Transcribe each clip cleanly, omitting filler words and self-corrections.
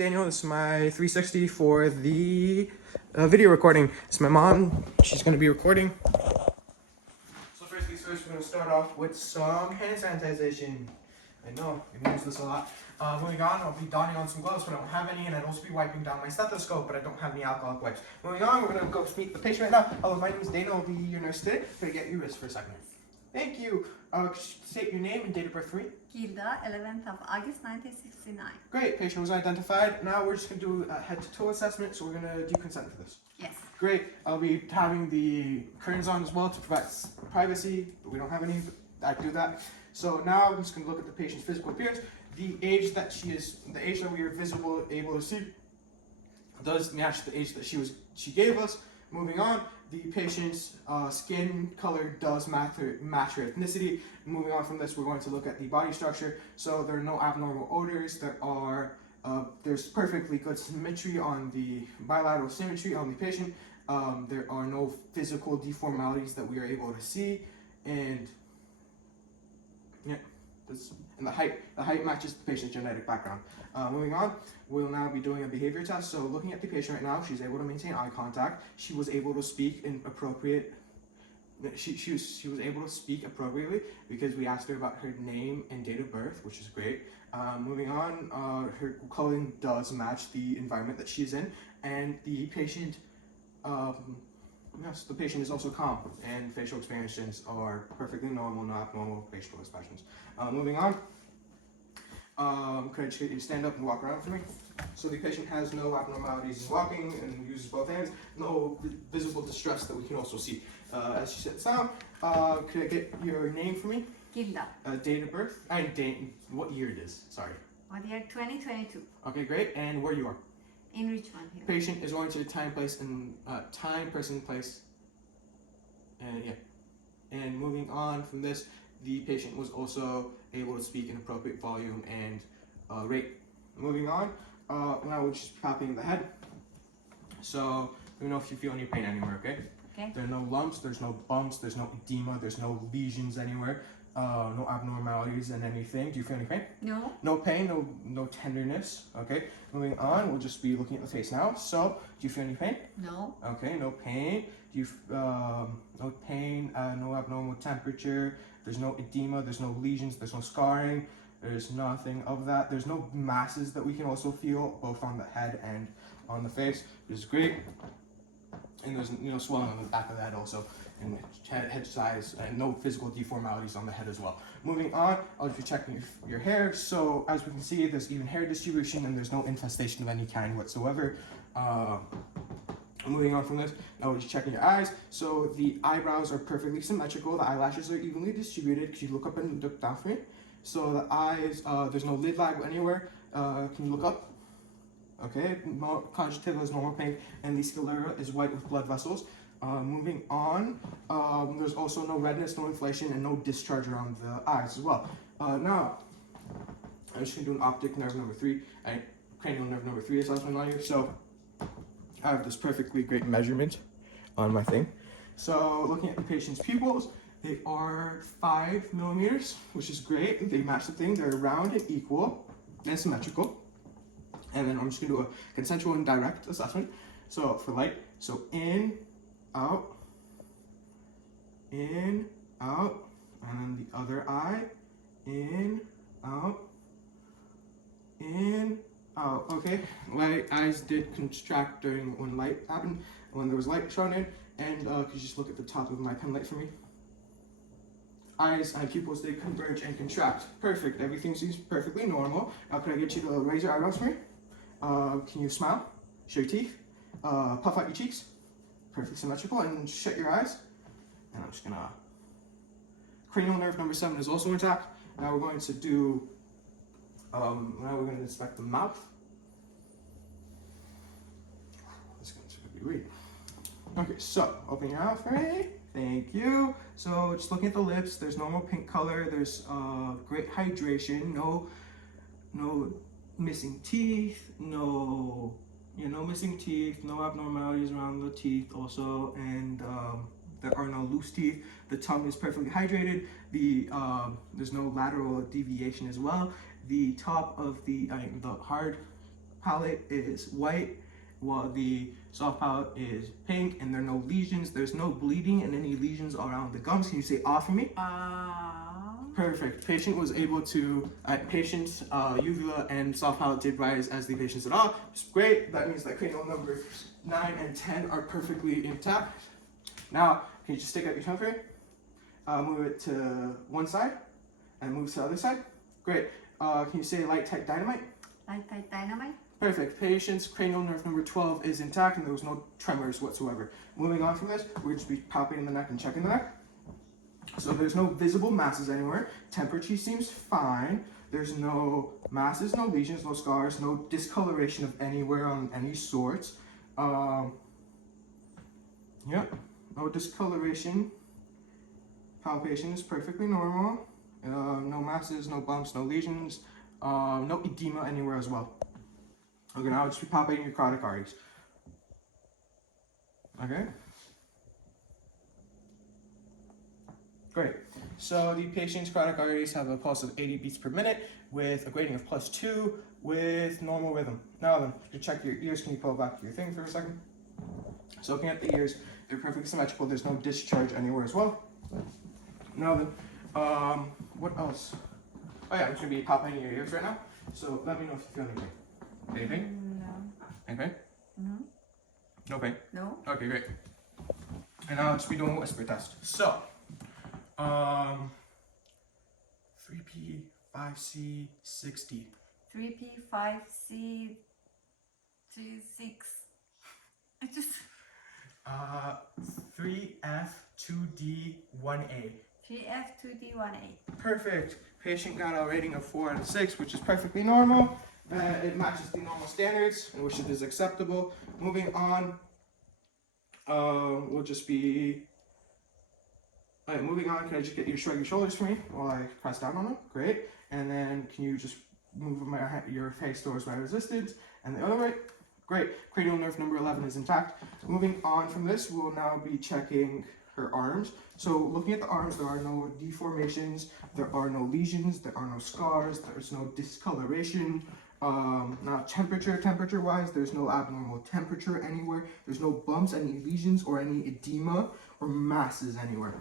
Daniel. This is my 360 for the video recording. This is my mom. She's going to be recording. So first things first, we're going to start off with some hand sanitization. I know, we use this a lot. Moving on, I'll be donning on some gloves, but I don't have any, and I'd also be wiping down my stethoscope, but I don't have any alcoholic wipes. Moving on, we're going to go meet the patient right now. Hello, my name is Dana. I'll be your nurse today. I'm going to get your wrist for a second. Thank you. State your name and date of birth for me. Gilda, 11th of August 1969. Great, patient was identified. Now we're just going to do a head-to-toe assessment, so we're going to do consent for this. Yes. Great, I'll be having the curtains on as well to provide privacy, but we don't have any. I do that. So now I'm just going to look at the patient's physical appearance. The age that we are able to see does match the age that she gave us. Moving on, the patient's skin color does match her ethnicity. Moving on from this, we're going to look at the body structure. So there are no abnormal odors. There's perfectly good symmetry on the bilateral symmetry on the patient. There are no physical deformalities that we are able to see, and yeah. And the height matches the patient's genetic background. Moving on, we'll now be doing a behavior test. So looking at the patient right now, she's able to maintain eye contact. She was able to speak in appropriate. She was able to speak appropriately because we asked her about her name and date of birth, which is great. Moving on, her clothing does match the environment that she's in, and the patient. Yes, the patient is also calm, and facial expressions are perfectly normal, not abnormal facial expressions. Moving on, could I just get you to stand up and walk around for me? So the patient has no abnormalities in walking and uses both hands, no visible distress that we can also see. As she sits down, could I get your name for me? Gilda. Date of birth, and date, what year it is, sorry. What year? 2022. Okay, great, and where you are? In Richmond here. Patient is going to time, place, and person, place, and yeah. And moving on from this, the patient was also able to speak in appropriate volume and rate. Moving on, now we're just tapping the head. So let me know if you feel any pain anywhere, okay? Okay. There are no lumps, there's no bumps, there's no edema, there's no lesions anywhere. No abnormalities in anything. Do you feel any pain? No. No pain, no tenderness. Okay. Moving on, we'll just be looking at the face now. So, do you feel any pain? No. Okay, no pain. Do you no pain? No abnormal temperature. There's no edema. There's no lesions. There's no scarring. There's nothing of that. There's no masses that we can also feel both on the head and on the face, which is great. And there's swelling on the back of the head also, and head size, and no physical deformalities on the head as well. Moving on, I'll just be checking your hair. So as we can see, there's even hair distribution, and there's no infestation of any kind whatsoever. Moving on from this, now we're just checking your eyes. So the eyebrows are perfectly symmetrical. The eyelashes are evenly distributed. Could you look up and look down for me? So the eyes, there's no lid lag anywhere. Can you look up? Okay, conjunctiva is normal pink, and the sclera is white with blood vessels. Moving on, there's also no redness, no inflation, and no discharge around the eyes as well. Now, I'm just going to do an optic nerve number 3 and cranial nerve number 3 assessment on you. So, I have this perfectly great measurement on my thing. So, looking at the patient's pupils, they are 5 millimeters, which is great. They match the thing. They're round and equal and symmetrical. And then I'm just going to do a consensual and direct assessment. So for light, so in, out, and then the other eye, in, out, okay? My eyes did contract during when light happened, when there was light shone in, and could you just look at the top of my pen light for me? Eyes and pupils, they converge and contract. Perfect, everything seems perfectly normal. Now could I get you to raise your eyebrows for me? Can you smile? Show your teeth? Puff out your cheeks? Perfect symmetrical, and shut your eyes. And I'm just gonna. Cranial nerve number 7 is also intact. Now we're going to do. Now we're going to inspect the mouth. This is going to be weird. Okay, so open your mouth for me. Thank you. So just looking at the lips, there's normal pink color. There's great hydration. No missing teeth, no missing teeth, no abnormalities around the teeth also, and there are no loose teeth. The tongue is perfectly hydrated. There's no lateral deviation as well. The top of the hard palate is white, while the soft palate is pink, and there are no lesions. There's no bleeding and any lesions around the gums. Can you say "ah" for me? Perfect. Patient was able to, patient's uvula and soft palate did rise as the patient said "ah." It's great. That means that cranial numbers 9 and 10 are perfectly intact. Now, can you just stick out your tongue for me? Move it to one side and move to the other side. Great. Can you say "light tight dynamite"? Light tight dynamite. Perfect. Patient's cranial nerve number 12 is intact and there was no tremors whatsoever. Moving on from this, we're just be palpating the neck and checking the neck. So there's no visible masses anywhere. Temperature seems fine. There's no masses, no lesions, no scars, no discoloration of anywhere on any sorts. Yep, no discoloration. Palpation is perfectly normal. No masses, no bumps, no lesions, no edema anywhere as well. Okay, now I'll just be palpating your carotid arteries. Okay. Great. So the patient's carotid arteries have a pulse of 80 beats per minute with a grading of +2 with normal rhythm. Now then, to check your ears, can you pull back your thing for a second? So looking at the ears, they're perfectly symmetrical. There's no discharge anywhere as well. Now then, what else? Oh yeah, I'm just gonna be palpating your ears right now. So let me know if you feel anything. Anything? No. Anything? No. No pain? No. Okay, great. And now I'll just be doing a whisper test. So, 3P, 5C, 6D. 3P, 5C, 36. I just. 3F, 2D, 1A. 3F, 2D, 1A. Perfect. Patient got a rating of 4 out of 6, which is perfectly normal. It matches the normal standards, which is acceptable. Moving on, we'll just be. Alright, moving on. Can I just get you to shrug your shoulders for me while I press down on them? Great. And then can you just move your face towards my resistance and the other way? Great. Cranial nerve number 11 is intact. Moving on from this, we'll now be checking her arms. So looking at the arms, there are no deformations, there are no lesions, there are no scars, there's no discoloration. Now temperature-wise, there's no abnormal temperature anywhere. There's no bumps, any lesions, or any edema or masses anywhere.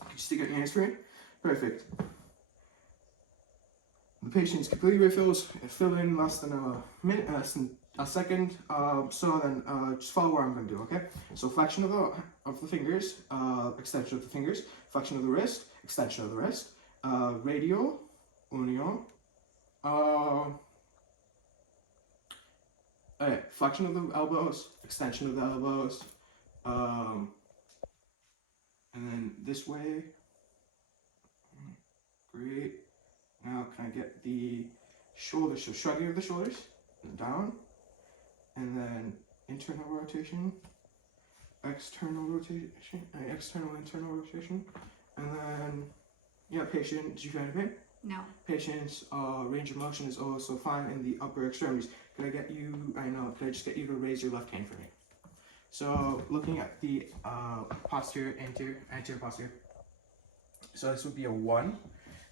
Can you stick out your hands for me? Perfect. The patient's completely refills. Fill in less than a minute, less than a second. So then, just follow what I'm going to do. Okay. So flexion of the fingers, extension of the fingers, flexion of the wrist, extension of the wrist, radial, unio. Okay, flexion of the elbows, extension of the elbows, and then this way. Great. Now can I get the shoulders? So shrugging of the shoulders down, and then internal rotation, external rotation, external internal rotation, and then yeah, patient. Did you feel any pain? No. Patient's range of motion is also fine in the upper extremities. Could I get you, could I just get you to raise your left hand for me? So looking at the posterior, anterior posterior. So this would be a 1.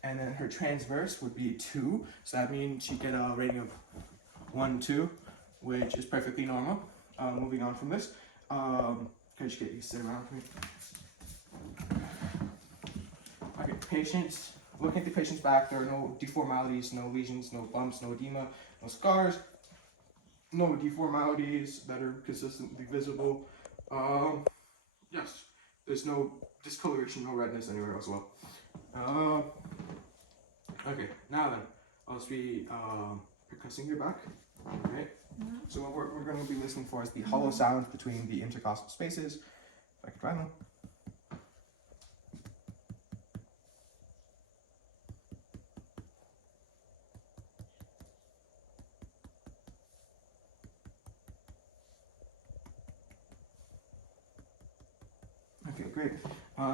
And then her transverse would be 2. So that means she'd get a rating of 1, 2, which is perfectly normal. Moving on from this, can I just get you to sit around for me? Okay, patients. Looking at the patient's back, there are no deformalities, no lesions, no bumps, no edema, no scars, no deformalities that are consistently visible. Yes, there's no discoloration, no redness anywhere as well. Okay, now then, I'll just be percussing your back. Alright, so what we're going to be listening for is the hollow sound between the intercostal spaces. If I can try them. Okay, great.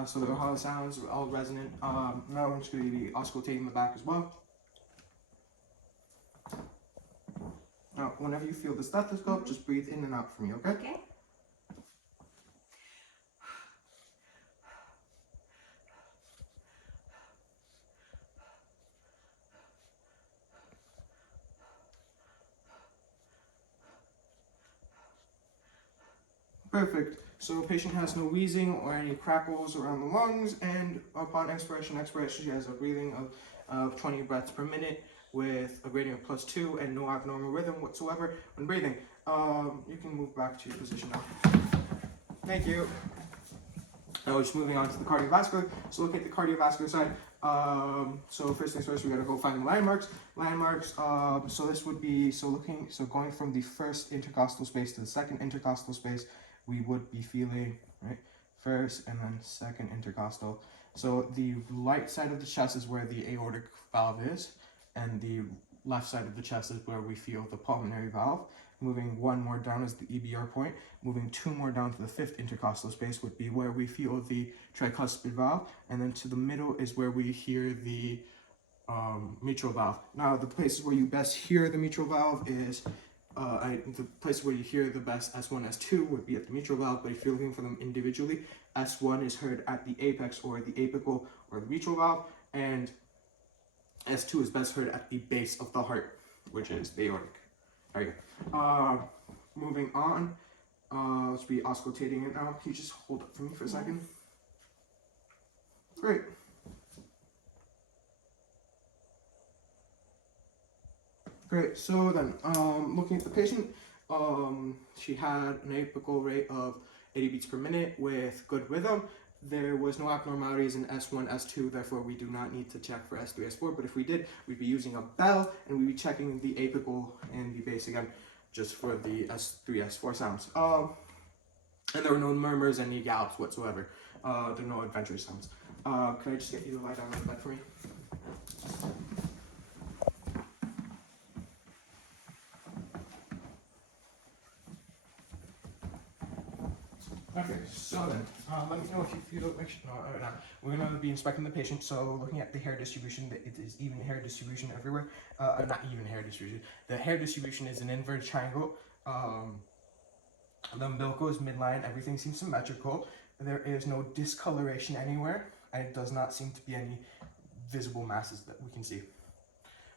So the hollow sounds are all resonant. Now I'm just going to be auscultating the back as well. Now, whenever you feel the stethoscope, just breathe in and out for me, okay? Okay. Perfect. So patient has no wheezing or any crackles around the lungs, and upon expiration, she has a breathing of 20 breaths per minute with a gradient of +2 and no abnormal rhythm whatsoever when breathing. You can move back to your position now. Thank you. Now we're just moving on to the cardiovascular. So look at the cardiovascular side. So first things first, we gotta go find the landmarks. So this would be, going from the first intercostal space to the second intercostal space, we would be feeling, right, first and then second intercostal. So the right side of the chest is where the aortic valve is, and the left side of the chest is where we feel the pulmonary valve. Moving one more down is the EBR point. Moving two more down to the fifth intercostal space would be where we feel the tricuspid valve. And then to the middle is where we hear the mitral valve. Now, the places where you best hear the mitral valve is, the place where you hear the best S1, S2 would be at the mitral valve, but if you're looking for them individually, S1 is heard at the apex or the apical or the mitral valve, and S2 is best heard at the base of the heart, which is the aortic. There you go. Moving on, let's be auscultating it now. Can you just hold up for me for a second? Great. Great, so then, looking at the patient, she had an apical rate of 80 beats per minute with good rhythm. There was no abnormalities in S1, S2, therefore we do not need to check for S3, S4, but if we did, we'd be using a bell, and we'd be checking the apical and the base again, just for the S3, S4 sounds. And there were no murmurs and any gallops whatsoever. There were no adventure sounds. Could I just get you to lie down on the bed for me? Okay, so then, let me know if you feel, we're going to be inspecting the patient, so looking at the hair distribution, it is even hair distribution everywhere, not even hair distribution, the hair distribution is an inverted triangle, the umbilical is midline, everything seems symmetrical, there is no discoloration anywhere, and it does not seem to be any visible masses that we can see.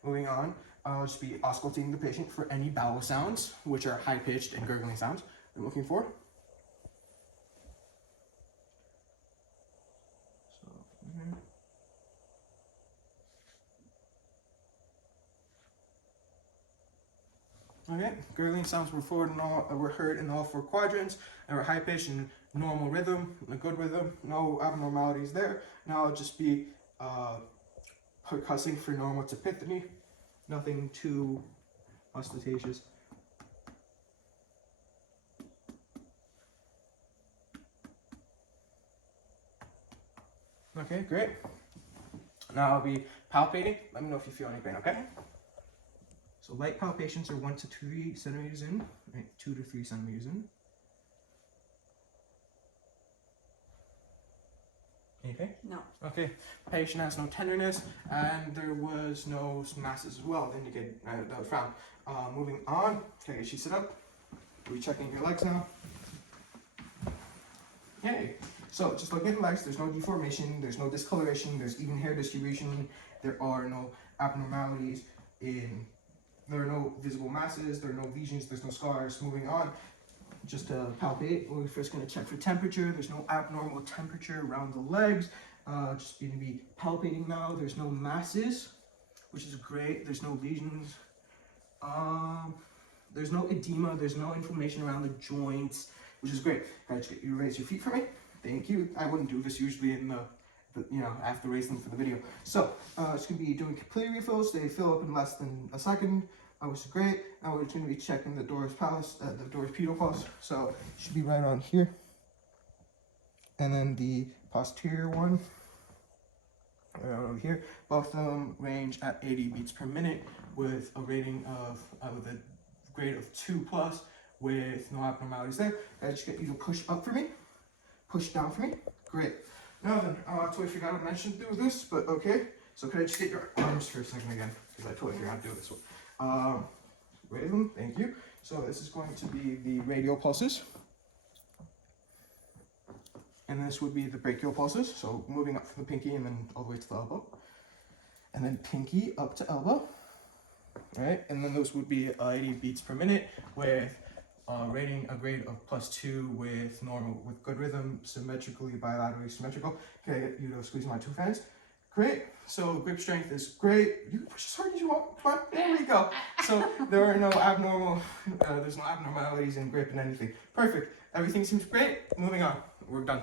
Moving on, I'll just be auscultating the patient for any bowel sounds, which are high-pitched and gurgling sounds I'm looking for. Okay, gurgling sounds were heard in all four quadrants. They were high pitched and normal rhythm, a good rhythm, no abnormalities there. Now I'll just be percussing for normal epiphany, nothing too ostentatious. Okay, great. Now I'll be palpating. Let me know if you feel any pain, okay? So light palpations are 1 to 3 centimeters in, right? 2 to 3 centimeters in. Anything? No. Okay. Patient has no tenderness, and there was no masses as well to indicate that was found. Moving on. Okay, she sit up. We're checking your legs now. Okay. So just looking at the legs, there's no deformation, there's no discoloration, there's even hair distribution, there are no abnormalities in. There are no visible masses, there are no lesions, there's no scars. Moving on, just to palpate, we're first going to check for temperature. There's no abnormal temperature around the legs. Just going to be palpating now. There's no masses, which is great. There's no lesions. There's no edema. There's no inflammation around the joints, which is great. Guys, get you to raise your feet for me. Thank you. I wouldn't do this usually in the I have to raise them for the video. So, it's going to be doing capillary refills. They fill up in less than a second, which is great. Now we're going to be checking the dorsal pedal pulse. So, it should be right on here. And then the posterior one, right over here. Both of them range at 80 beats per minute with a rating of, with a grade of 2+, with no abnormalities there. I just get you to push up for me, push down for me. Great. Now then, I totally forgot to mention do this, but okay. So could I just get your arms for a second again? Because I totally forgot to do this one. Raise them, thank you. So this is going to be the radial pulses. And this would be the brachial pulses. So moving up from the pinky and then all the way to the elbow. And then pinky up to elbow. All right, and then those would be 80 beats per minute with rating a grade of +2 with normal, with good rhythm, symmetrically, bilaterally symmetrical. Can I get you to squeeze my 2 hands? Great. So grip strength is great. You can push as hard as you want. Come on, there we go. So there are no there's no abnormalities in grip and anything. Perfect. Everything seems great. Moving on. We're done.